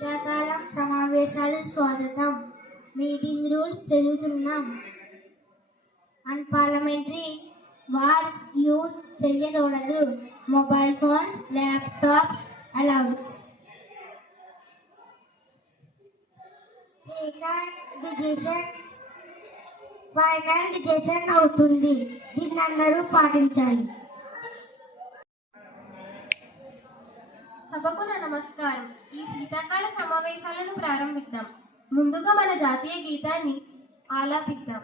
శీతాకాలం సమావేశాలు స్వాగతం. మీటింగ్ రూల్స్ చదువుతున్నాం. అన్పార్లమెంటరీ వార్స్ యూజ్ చేయకూడదు. Mobile phones, laptops allowed. Final decision అవుతుంది. దీన్ని అందరూ పాటించాలి. సభకు నమస్కారం. ఈ శీతాకాల సమావేశాలను ప్రారంభిద్దాం. ముందుగా మన జాతీయ గీతాన్ని ఆలాపిద్దాం.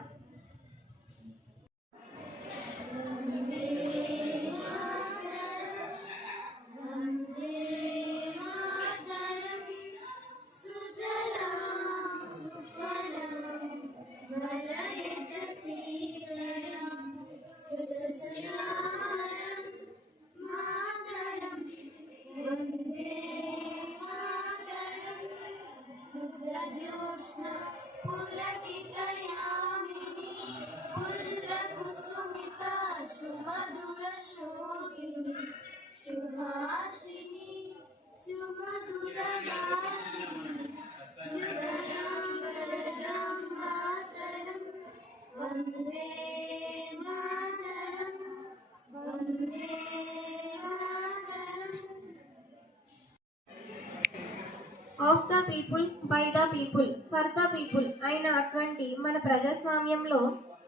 Of the people, by the people, for the people అయినటువంటి మన ప్రజాస్వామ్యంలో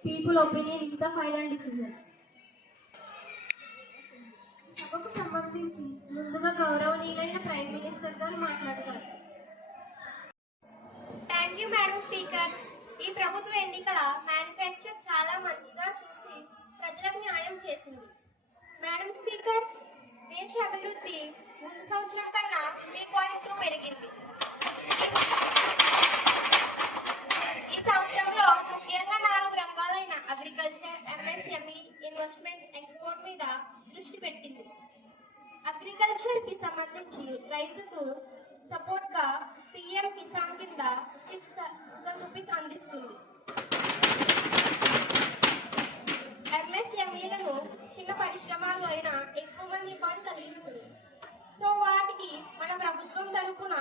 people opinion is the final decision. సభకు సంబంధించి ముందుగా గౌరవనీయులైన ప్రైమ్ మినిస్టర్ గారు మాట్లాడతారు. Thank you madam speaker. ఈ ప్రభుత్వ ఎన్నికల మ్యానుఫ్యాక్చర్ చాలా మంచిగా చూసి ప్రజలకు న్యాయం చేసింది. మేడం స్పీకర్, దేశ అభివృద్ధి ముందు సంవత్సరం కన్నా 3.2 పెరిగింది. ఈ సంవత్సరంలో ముఖ్యంగా 4 రంగాలైన అగ్రికల్చర్, ఎంఎస్ఎంఈ, ఇన్వెస్ట్మెంట్, ఎక్స్పోర్ట్ మీద దృష్టి పెట్టింది. అగ్రికల్చర్ కి సంబంధించి రైతుకు సపోర్ట్ గా పిఎం కిసాన్ కింద 6,000 రూపీస్ అందిస్తుంది. ఎంఎస్ఎంఈలను చిన్న పరిశ్రమలు అయినా ఎక్కువ మంది పని కలిగిస్తుంది. సో వాటికి మన ప్రభుత్వం తరఫున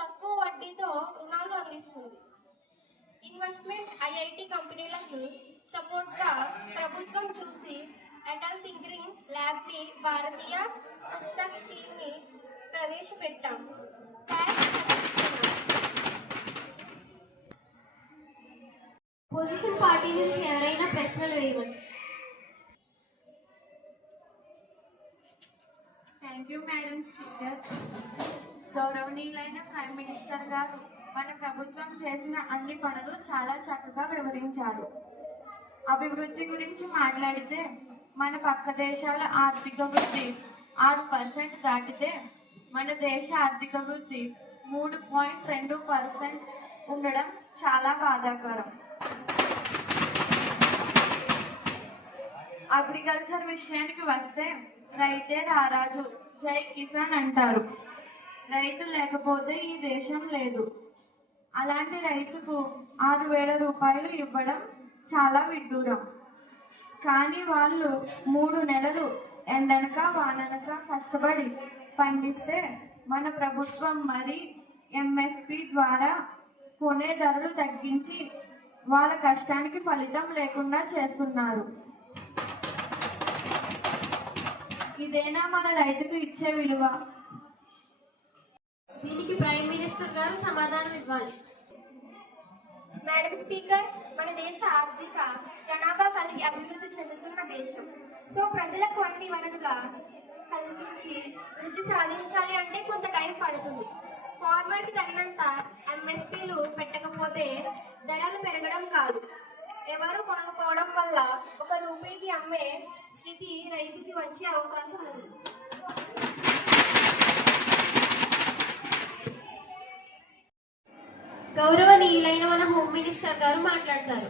తక్కువ వడ్డీతో రుణాలు అందిస్తుంది. ఇన్వెస్ట్మెంట్ ఐఐటి కంపెనీలకు సపోర్ట్ గా ప్రభుత్వం చూసి అటల్ టింకరింగ్ ల్యాబ్ ని భారతీయ పుస్తక్ స్కీమ్ ని ప్రవేశపెట్టాం. పొజిషన్ పార్టీ నుంచి ఎవరైనా ప్రశ్నలు వేయవచ్చు. Thank you madam speaker. గౌరవనీయులైన ప్రైమ్ మినిస్టర్ గారు మన ప్రభుత్వం చేసిన అన్ని పనులు చాలా చక్కగా వివరించారు. అభివృద్ధి గురించి మాట్లాడితే మన పక్క దేశాల ఆర్థిక వృద్ధి 6% దాటితే మన దేశ ఆర్థిక వృద్ధి 3.2% ఉండడం చాలా బాధాకరం. అగ్రికల్చర్ విషయానికి వస్తే రైతే రారాజు, జై కిసాన్ అంటారు. రైతు లేకపోతే ఈ దేశం లేదు. అలాంటి రైతుకు 6,000 రూపాయలు ఇవ్వడం చాలా విడ్డూరం. కానీ వాళ్ళు 3 నెలలు ఎండనక వాననక కష్టపడి పండిస్తే మన ప్రభుత్వం మరి ఎంఎస్పి ద్వారా కొనే ధరలు తగ్గించి వాళ్ళ కష్టానికి ఫలితం లేకుండా చేస్తున్నారు. ఇదేనా మన రైతుకు ఇచ్చే విలువ? దీనికి ప్రైమ్ మినిస్టర్ గారు సమాధానం ఇవ్వాలి. మేడం స్పీకర్, మన దేశ ఆర్థిక జనాభా కలిగి అభివృద్ధి చెందుతున్న దేశం. సో ప్రజలకు అన్ని వనరుల కల్పించి వృద్ధి సాధించాలి అంటే కొంత టైం పడుతుంది. ఫార్మర్కి తగినంత ఎంఎస్పీలు పెట్టకపోతే ధరలు పెరగడం కాదు, ఎవరు కొనకపోవడం వల్ల 1 రూపాయికి అమ్మే స్థితి రైతుకి వచ్చే అవకాశం ఉంది. గౌరవనీయులైన మన హోమ్ మినిస్టర్ గారు మాట్లాడతారు.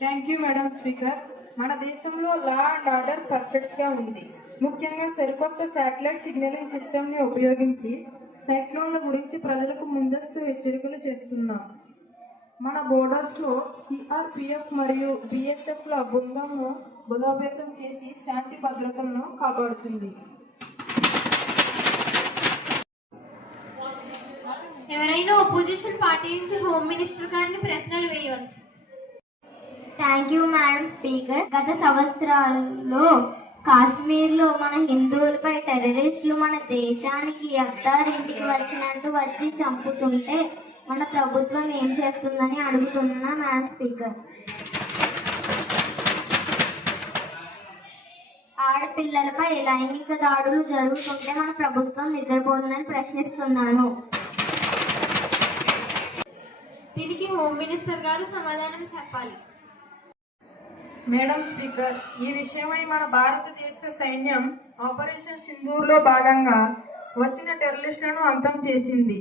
Thank you madam speaker. మన దేశంలో లా అండ్ ఆర్డర్ పర్ఫెక్ట్ గా ఉంది. ముఖ్యంగా సరికొత్త శాటిలైట్ సిగ్నలింగ్ సిస్టమ్ ని ఉపయోగించి సైక్లోన్ల గురించి ప్రజలకు ముందస్తు హెచ్చరికలు చేస్తున్నాం. మన బోర్డర్స్ లో సిఆర్పిఎఫ్ మరియు బిఎస్ఎఫ్ల బృందంను బలోపేతం చేసి శాంతి భద్రతలను కాపాడుతుంది. ఎవరైనా ఒపోజిషన్ పార్టీ నుంచి హోమ్ మినిస్టర్ గారిని ప్రశ్నలు వేయవచ్చు. Thank you madam speaker. గత సంవత్సరాల్లో కాశ్మీర్లో మన హిందువులపై టెర్రరిస్టులు మన దేశానికి అత్తారింటికి వచ్చినట్టు వచ్చి చంపుతుంటే మన ప్రభుత్వం ఏం చేస్తుందని అడుగుతున్నా మేడం స్పీకర్. ఆడపిల్లలపై లైంగిక దాడులు జరుగుతుంటే మన ప్రభుత్వం నిద్రపోతుందని ప్రశ్నిస్తున్నాను. దీనికి హోమ్ మినిస్టర్ గారు సమాధానం చెప్పాలి. మేడం స్పీకర్, ఈ విషయమై మన భారతదేశ సైన్యం ఆపరేషన్ సింధూర్లో భాగంగా వచ్చిన టెర్రరిస్టులను అంతం చేసింది.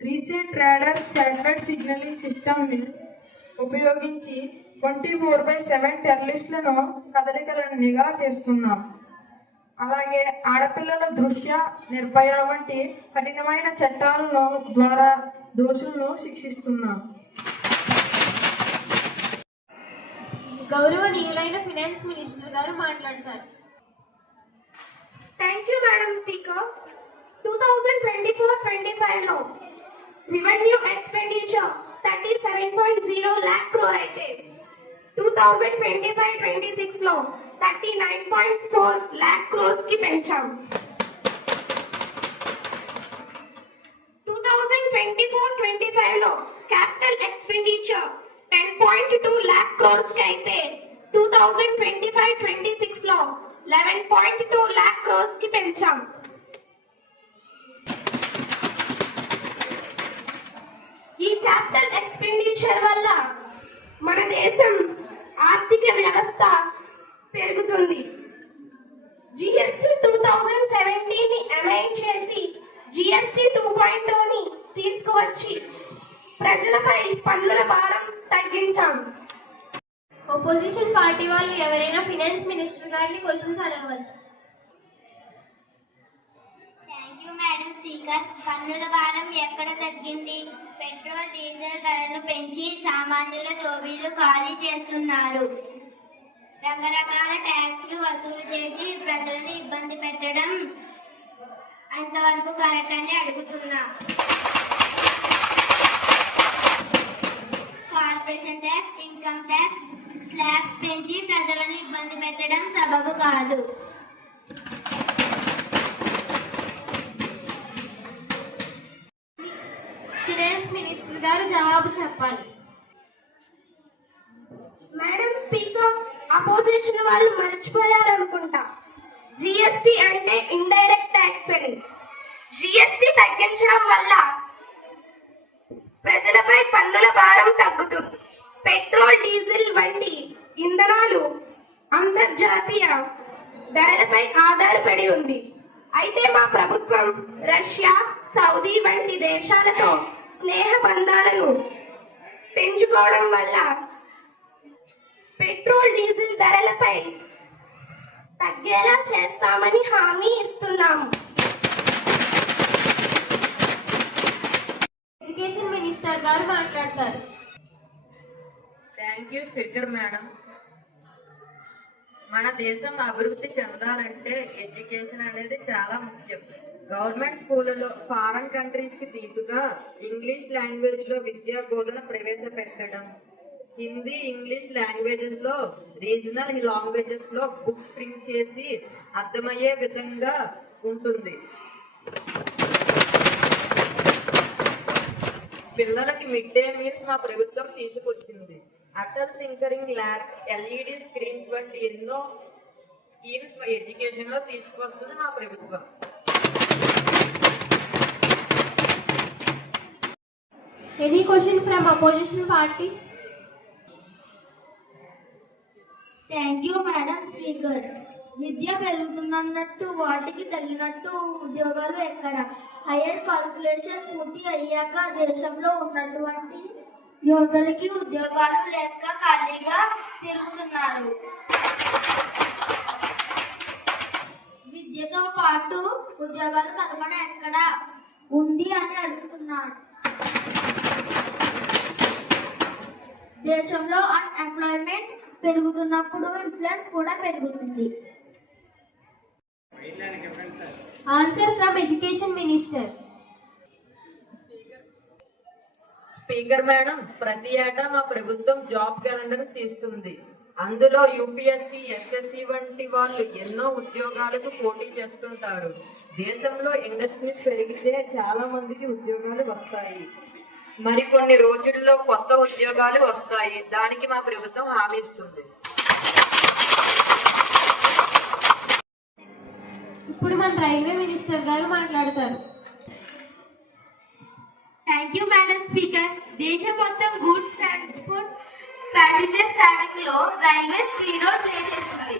రీసెంట్ రాడార్ శాటిలైట్ సిగ్నలింగ్ సిస్టమ్ని ఉపయోగించి 24/7 టెర్రరిస్టులను కదలికలను నిఘా చేస్తున్నాం. అలాగే ఆడపిల్లల దృశ్య, నిర్భయ వంటి కఠినమైన చట్టాలను ద్వారా దోషులను శిక్షిస్తున్నాం. గౌరవనీయులైన ఫైనాన్స్ మినిస్టర్ గారు మాట్లాడతారు. Thank you madam speaker. 2024-25 లో రెవెన్యూ ఎక్స్పెండిచర్ 37.0 lakh crore అయితే 2025-26 లో 39.4 lakh crores కి పెంచాం. 2024-25 లో క్యాపిటల్ ఎక్స్పెండిచర్ 10.2 lakh crores కి అయితే 2025-26 లో 11.2 lakh crores కి పెంచాం. ఈ క్యాపిటల్ ఎక్స్పెండిచర్ వల్ల మన దేశం ఆర్థిక వ్యవస్థ పెరుగుతుంది. జిఎస్టి 2017 ని అమైండ్ చేసి జిఎస్టి 2.0 ని తీసుకువచ్చి ప్రజలపై పన్నుల భారం తగ్గించాం. ఒపోజిషన్ పార్టీ వాళ్ళు ఎవరైనా ఫైనాన్స్ మినిస్టర్ గారిని క్వశ్చన్స్ అడగవచ్చు. Thank you madam speaker. పన్నుల భారం ఎక్కడ తగ్గింది? పెట్రోల్ డీజిల్ ధరలు పెంచి సామాన్యుల జోబీలు ఖాళీ చేస్తున్నారు. రకరకాల ట్యాక్స్లు వసూలు చేసి ప్రజలను ఇబ్బంది పెట్టడం అంతవరకు కరెక్ట్ అని అడుగుతున్నా. Corporation tax, income tax slabs పెంచి ప్రజలను ఇబ్బంది పెట్టడం సబబు కాదు. ఫైనాన్స్ మినిస్టర్ గారు జవాబు చెప్పాలి. మేడం స్పీకర్, అపోజిషన్ వాళ్ళు మర్చిపోయారనుకుంటా. జిఎస్టి అంటే ఇండైరెక్ట్ ట్యాక్స్ అని. జిఎస్టి తగ్గించడం వల్ల ప్రజలపై పన్నుల భారం తగ్గుతుంది. పెట్రోల్, డీజిల్ వంటి ఇంధనాలు అంతర్జాతీయ ధరలపై ఆధారపడి ఉంది. అయితే మా ప్రభుత్వం రష్యా, సౌదీ వంటి దేశాలతో స్నేహ బంధాలను పెంచుకోవడం వల్ల పెట్రోల్, డీజిల్ ధరలపై తగ్గేలా చేస్తామని హామీ ఇస్తున్నాము. ఎడ్యుకేషన్ మినిస్టర్ గారు మాట్లాడతారు. Thank you speaker madam. మన దేశం అభివృద్ధి చెందాలంటే ఎడ్యుకేషన్ అనేది చాలా ముఖ్యం. గవర్నమెంట్ స్కూళ్ళలో ఫారెన్ కంట్రీస్ కి దీటుగా ఇంగ్లీష్ లాంగ్వేజ్ లో విద్యా బోధన ప్రవేశపెట్టడం, హిందీ, ఇంగ్లీష్ లాంగ్వేజెస్ లో రీజనల్ లాంగ్వేజెస్ లో బుక్స్ ప్రింట్ చేసి అర్థమయ్యే విధంగా ఉంటుంది. పిల్లలకి మిడ్ డే మీల్స్ మా ప్రభుత్వం తీసుకొచ్చింది. Atal tinkering lab, LED screens వంటి ఎన్నో స్కీమ్స్ ఎడ్యుకేషన్ లో తీసుకొస్తుంది మా ప్రభుత్వం. Any question from opposition party? Thank you madam speaker. విద్య పెరుగుతున్నట్టు వాటికి తగినట్టు ఉద్యోగాలు ఎక్కడ? హైయర్ క్యాలిక్యులేషన్ పూర్తి అయ్యాక దేశంలో ఉన్నటువంటి యువతలకి ఉద్యోగాలు లేక ఖాళీగా తిరుగుతున్నారు. విద్యతో పాటు ఉద్యోగాలు కల్పన ఎక్కడ ఉంది అని అడుగుతున్నాడు. దేశంలో అన్ఎంప్లాయ్మెంట్ పెరుగుతున్నప్పుడు ఇన్ఫ్లుయెన్స్ కూడా పెరుగుతుంది. Answer from education minister. Speaker madam, ప్రతి ఏటా మా ప్రభుత్వం జాబ్ క్యాలెండర్ తీస్తుంది. అందులో యూపీఎస్సీ, ఎస్ఎస్సి వంటి వాళ్ళు ఎన్నో ఉద్యోగాలకు పోటీ చేస్తుంటారు. దేశంలో ఇండస్ట్రీస్ పెరిగితే చాలా మందికి ఉద్యోగాలు వస్తాయి. మరికొన్ని రోజుల్లో కొత్త ఉద్యోగాలు వస్తాయి. దానికి మా ప్రభుత్వం హామీ ఇస్తుంది. ఇప్పుడు మన రైల్వే మినిస్టర్ గారు మాట్లాడతారు. Thank you madam speaker. దేశం మొత్తం గూడ్స్ ట్రాన్స్పోర్ట్ ప్యాసింజర్స్ ట్రాఫిక్ లో రైల్వేస్ కీ రోల్ ప్లే చేస్తుంది.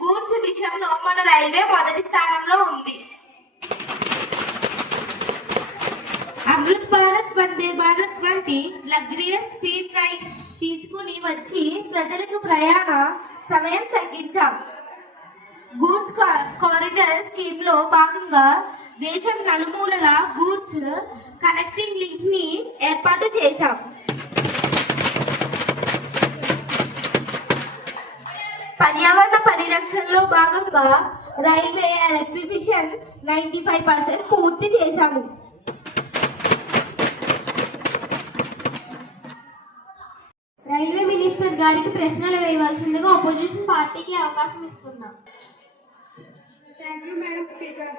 గూడ్స్ విషయంలో మన రైల్వే మొదటి స్థానంలో ఉంది. అమృత్ భారత్, వందే భారత్ వంటి లగ్జరియస్ స్పీడ్ ట్రైన్స్ తీసుకుని వచ్చి ప్రజలకు ప్రయాణ సమయం తగ్గించాం. గూడ్స్ కారిడార్ స్కీమ్ లో భాగంగా దేశం నలుమూలల గూడ్స్ కనెక్టింగ్ లింక్ ని ఏర్పాటు చేశాం. పర్యావరణ పరిరక్షణలో భాగంగా రైల్వే ఎలక్ట్రిఫికేషన్ 95% పూర్తి చేశాము. రైల్వే మినిస్టర్ గారికి ప్రశ్నలు వేయవలసిందిగా అపోజిషన్ పార్టీకి అవకాశం ఇస్తున్నాం. Thank you madam speaker.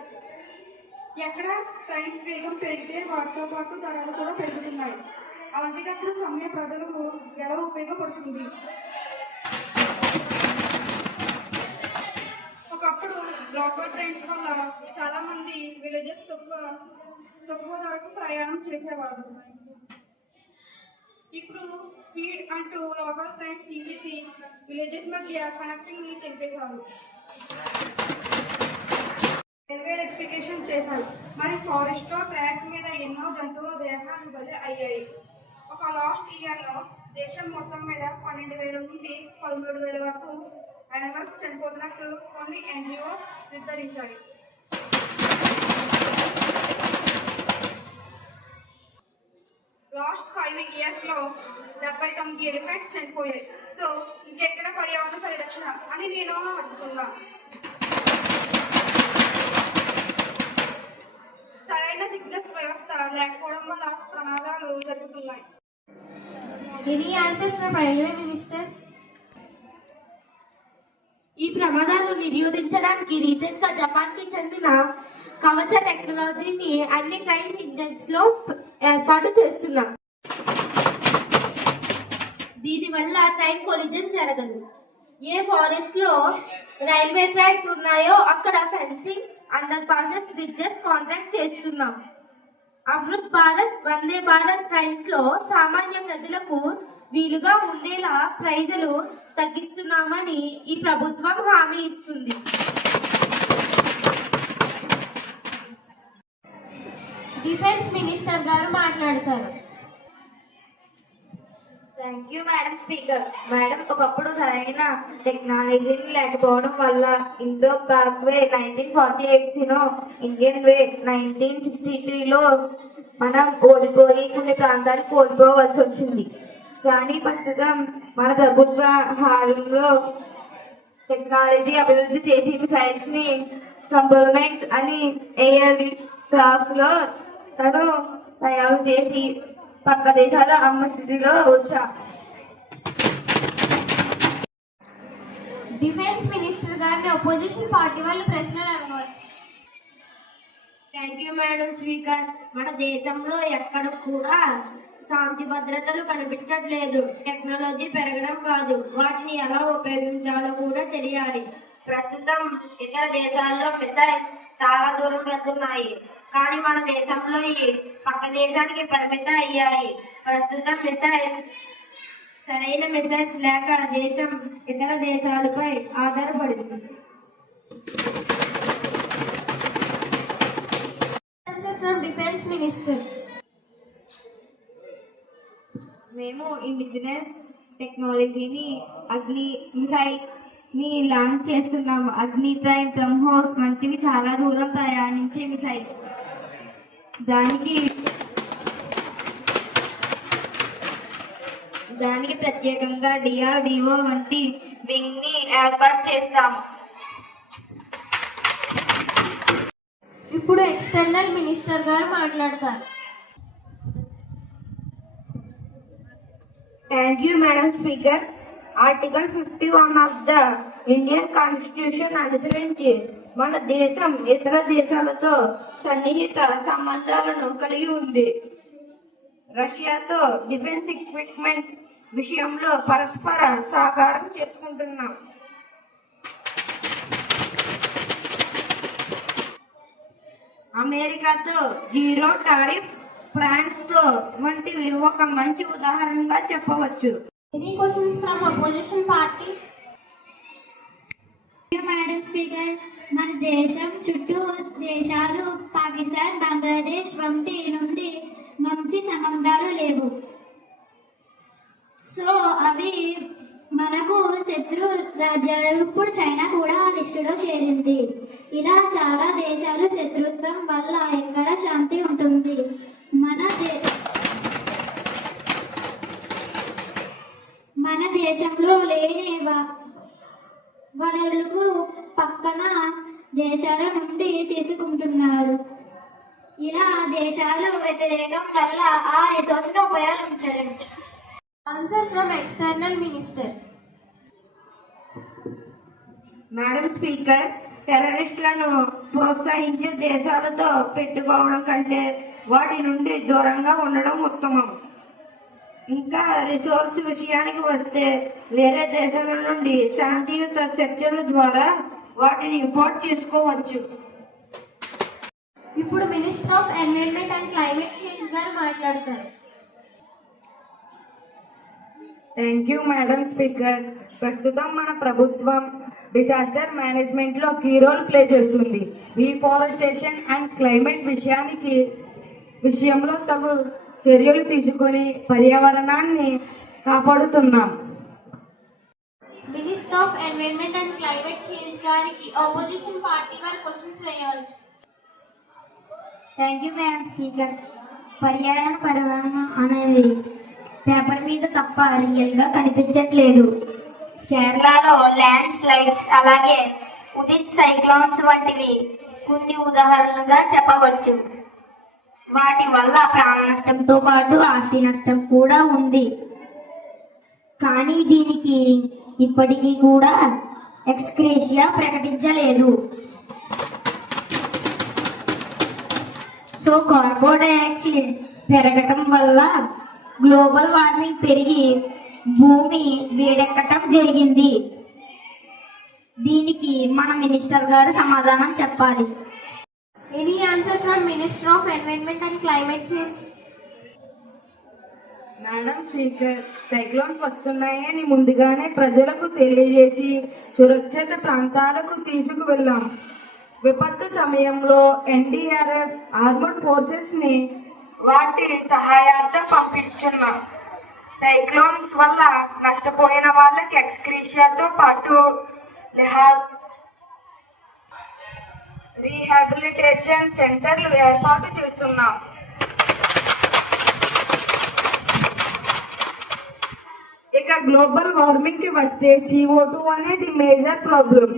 ఎక్కడ ట్రైన్స్ వేగం పెరిగితే వాటితో పాటు ధరలు కూడా పెరుగుతున్నాయి. అలాంటప్పుడు సమయ ప్రజలకు ఎలా ఉపయోగపడుతుంది? ఒకప్పుడు లోకల్ ట్రైన్స్ వల్ల చాలా మంది విలేజెస్ తక్కువ ధరకు ప్రయాణం చేసేవారు. ఇప్పుడు స్పీడ్ అంటూ లోకల్ ట్రైన్స్ తీసేసి విలేజెస్ మధ్య కనెక్టింగ్ ని తెంపేశారు. రైల్వే ఎలక్ట్రిఫికేషన్ చేశారు. మరి ఫారెస్ట్ లో ట్రాక్స్ మీద ఎన్నో జంతువుల దేహాలు బలి అయ్యాయి. ఒక లాస్ట్ ఇయర్ లో దేశం మొత్తం మీద 12,000 నుండి 13,000 వరకు యానిమల్స్ చనిపోతున్నట్టు కొన్ని ఎన్జిఓస్ నిర్ధారించాయి. లాస్ట్ 5 years లో 79 ఎలిఫెంట్స్ చనిపోయాయి. సో ఇంకెక్కడ పర్యావరణ పరిరక్షణ అని నేను అడుగుతున్నా. సరైన సిగ్నల్స్ వ్యవస్థ లేకపోవడం వల్ల ప్రమాదాలు జరుగుతున్నాయి. Any answers from railway minister? ఈ ప్రమాదాలను నిరోధించడానికి రీసెంట్ గా జపాన్ కి చెందిన కవచ టెక్నాలజీని అన్ని ట్రైన్స్ ఇంజన్స్ లో ఏర్పాటు చేస్తున్నాం. దీనివల్ల ట్రైన్ కొలిజన్ జరగదు. ఏ ఫారెస్ట్ లో రైల్వే ట్రాక్స్ ఉన్నాయో అక్కడ fencing, under passes, bridges contract చేస్తున్నాం. అమృత్ భారత్, వందే భారత్ ట్రైన్స్ లో సామాన్య ప్రజలకు వీలుగా ఉండేలా ప్రైజులు తగ్గిస్తున్నామని ఈ ప్రభుత్వం హామీ ఇస్తుంది. డిఫెన్స్ మినిస్టర్ గారు మాట్లాడతారు. Thank you madam speaker. Madam, ఒకప్పుడు సరైన టెక్నాలజీని లేకపోవడం వల్ల ఇండో పాక్ వే 1948 ఇండియన్ వే 1963లో మనం ఓడిపోయి కొన్ని ప్రాంతాలు కోల్పోవలసి వచ్చింది. కానీ ప్రస్తుతం మన ప్రభుత్వ హారంలో టెక్నాలజీ అభివృద్ధి చేసి మిసైల్స్ ని సంప్రమెంట్స్ అని ఎయిర్ క్రాఫ్ట్స్ లో తను తయారు చేసి పక్క దేశాల అమ్మ స్థితిలో వచ్చా. డిఫెన్స్ మినిస్టర్ గారిని అపోజిషన్ పార్టీ వాళ్ళు ప్రశ్నలు అడగవచ్చు. Thank you madam speaker. మన దేశంలో ఎక్కడ కూడా శాంతి భద్రతలు కనిపించట్లేదు. టెక్నాలజీ పెరగడం కాదు, వాటిని ఎలా ఉపయోగించాలో కూడా తెలియాలి. ప్రస్తుతం ఇతర దేశాల్లో మిసైల్స్ చాలా దూరం వెళ్తున్నాయి, కానీ మన దేశంలో ఈ పక్క దేశానికి పరిమితం అయ్యాయి. ప్రస్తుతం సరైన మిసైల్స్ లేక దేశం ఇతర దేశాలపై ఆధారపడింది. Defence minister. మేము ఇండిజినస్ టెక్నాలజీని అగ్ని మిసైల్స్ ని లాంచ్ చేస్తున్నాము. అగ్ని ప్రైమ్, బ్రహ్మోస్ వంటివి చాలా దూరం ప్రయాణించే మిసైల్స్. దానికి ప్రత్యేకంగా డిఆర్డిఓ వంటి వింగ్ ని ఏర్పాటు చేస్తాము. ఇప్పుడు ఎక్స్టర్నల్ మినిస్టర్ గారు మాట్లాడతారు. Thank you, Madam Speaker. Article 51 of the Indian Constitution అనుసరించి మన దేశం ఇతర దేశాలతో సన్నిహిత సంబంధాలను కలిగి ఉంది. రష్యాతో డిఫెన్స్ ఎక్విప్మెంట్ విషయంలో పరస్పర సహకారం చేసుకుంటున్నాం. అమెరికాతో జీరో టారిఫ్, ఫ్రాన్స్ తో వంటివి ఒక మంచి ఉదాహరణగా చెప్పవచ్చు. Any questions from opposition party? Madam speaker, మన దేశం చుట్టూ దేశాలు పాకిస్తాన్, బంగ్లాదేశ్ వంటి నుండి మంచి సంబంధాలు లేవు. సో అవి మనకు శత్రు రాజ్యాలు. ఇప్పుడు చైనా కూడా ఆ లిస్టులో చేరింది. ఇలా చాలా దేశాలు శత్రుత్వం వల్ల ఎక్కడ శాంతి ఉంటుంది. మన దేశంలో లేని వనరులకు పక్కన దేశాల నుండి తీసుకుంటున్నారు. ఇలా దేశాలు వ్యతిరేకం వల్ల ఆ రిసోర్స్ ను ఉపయోగించలేము. Answer from external minister. Madam speaker, టెర్రరిస్టులను ప్రోత్సహించే దేశాలతో పెట్టుకోవడం కంటే వాటి నుండి దూరంగా ఉండడం ఉత్తమం. ఇంకా రిసోర్స్ విషయానికి వస్తే వేరే దేశాల నుండి శాంతియుత చర్చల ద్వారా వాటిని ఇంపోర్ట్ చేసుకోవచ్చు. ఇప్పుడు minister of environment and climate change గారు మాట్లాడతారు. Thank you madam speaker. ప్రస్తుతం మన ప్రభుత్వం డిసాస్టర్ మేనేజ్మెంట్ లో కీ రోల్ ప్లే చేస్తుంది. రీఫారెస్టేషన్ అండ్ క్లైమేట్ విషయంలో తగు చర్యలు తీసుకొని పర్యావరణాన్ని కాపాడుతున్నాం. Minister of environment and climate change గారికి ఆపోజిషన్ పార్టీ వారు క్వశ్చన్స్ వేయవచ్చు. Thank you madam speaker. పర్యావరణ పరివర్తన అనేది పేపర్ మీద తప్ప రియల్ గా కనిపించట్లేదు. కేరళలో ల్యాండ్ స్లైడ్స్, అలాగే ఉదిత్ సైక్లోన్స్ వంటివి కొన్ని ఉదాహరణలుగా చెప్పవచ్చు. వాటి వల్ల ప్రాణ నష్టంతో పాటు ఆస్తి నష్టం కూడా ఉంది. కానీ దీనికి ఇప్పటికీ కూడా ఎక్స్గ్రేషియా ప్రకటించలేదు. సో కార్బన్ డైఆక్సైడ్ పెరగటం వల్ల గ్లోబల్ వార్మింగ్ పెరిగి భూమి వేడెక్కటం జరిగింది. దీనికి మన మినిస్టర్ గారు సమాధానం చెప్పాలి. Any answer from Minister of Environment and Climate Change? Madam speaker, cyclones వస్తున్నాయని ముందుగానే ప్రజలకు తెలియజేసి సురక్షిత ప్రాంతాలకు తీసుకువెళ్ళాం. విపత్తు సమయంలో ఎన్డీఆర్ఎఫ్, ఆర్మడ్ ఫోర్సెస్ ని వాటి సహాయార్థం పంపించున్నాం. సైక్లోన్స్ వల్ల నష్టపోయిన వాళ్ళకి ఎక్స్గ్రేషియాతో పాటు రీహాబిలిటేషన్ సెంటర్లు ఏర్పాటు చేస్తున్నాం. ఇక గ్లోబల్ వార్మింగ్ కి వస్తే CO2 అనేది మేజర్ ప్రాబ్లం.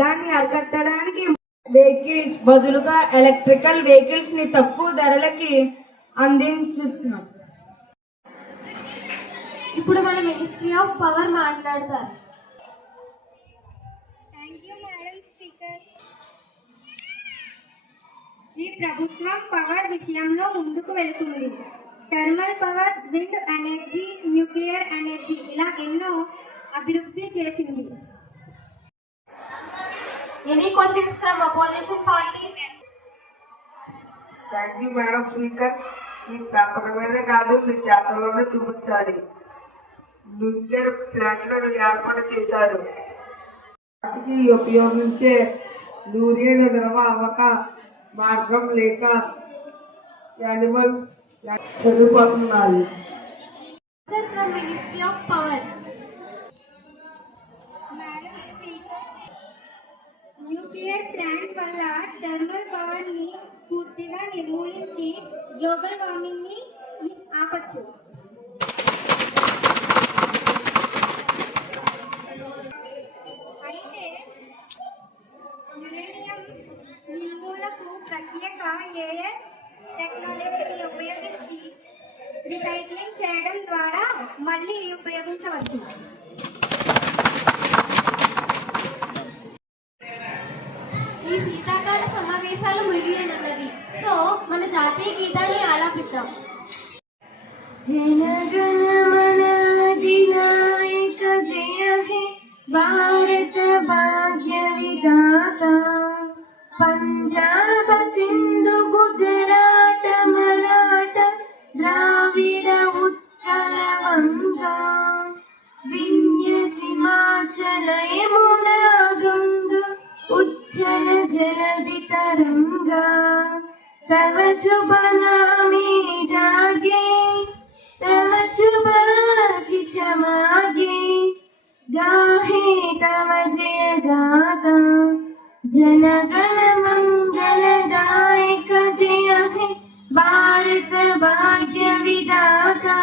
దాన్ని అరికట్టడానికి వెహికల్స్ బదులుగా ఎలక్ట్రికల్ వెహికల్స్ ని తక్కువ ధరలకి అందించుతున్నాం. ఇప్పుడు మన మినిస్ట్రీ ఆఫ్ పవర్ మాట్లాడతారు. Thank you madam speaker. ఈ ప్రభుత్వం పవర్ విషయంలో ముందుకు వెళుతుంది. Thermal power, wind energy, nuclear energy ఇలా ఎన్నో అభివృద్ధి చేసింది. Any questions from opposition party? Thank you madam speaker. ఈ పేపర్ మీదే కాదు, మీ చేతల్లోనే చూపించాలి. న్యూక్లియర్ ప్లాంట్లను ఏర్పాటు చేశారు. వాటికి ఉపయోగించే యూరియన్ ద్రవ అవ్వక మార్గం లేక యానిమల్స్ చనిపోతున్నాయి. Answer from Ministry of Power. Madam speaker, nuclear plant వల్ల థర్మల్ పవర్ ని పూర్తిగా నిర్మూలించి గ్లోబల్ వార్మింగ్ ని ఆపచ్చు. అయితే యురేనియం నిర్మూలనకు ప్రత్యేక ఏఐ టెక్నాలజీని ఉపయోగించి రీసైక్లింగ్ చేయడం ద్వారా మళ్ళీ ఉపయోగించవచ్చు. ఈ శీతాకాల సమావేశాలు ముగియనున్నది. సో మన జాతీయ గీతాన్ని ఆలాపిద్దాం. జనగణమన అధినాయక జయ హే భారత భాగ్య విధాత పంజాబ సింధు గుజరాట మరాఠ ద్రావిడ ఉత్కల వంగా వింధ్య హిమాచల యమునా గంగ ఉచ్చల జలధి తరంగా తవ శుభ నామే జాగే तव शुभाशिष मागे गाहे तव जय गाथा जनगण मंगलदायक जय हे भारत भाग्य विधाता.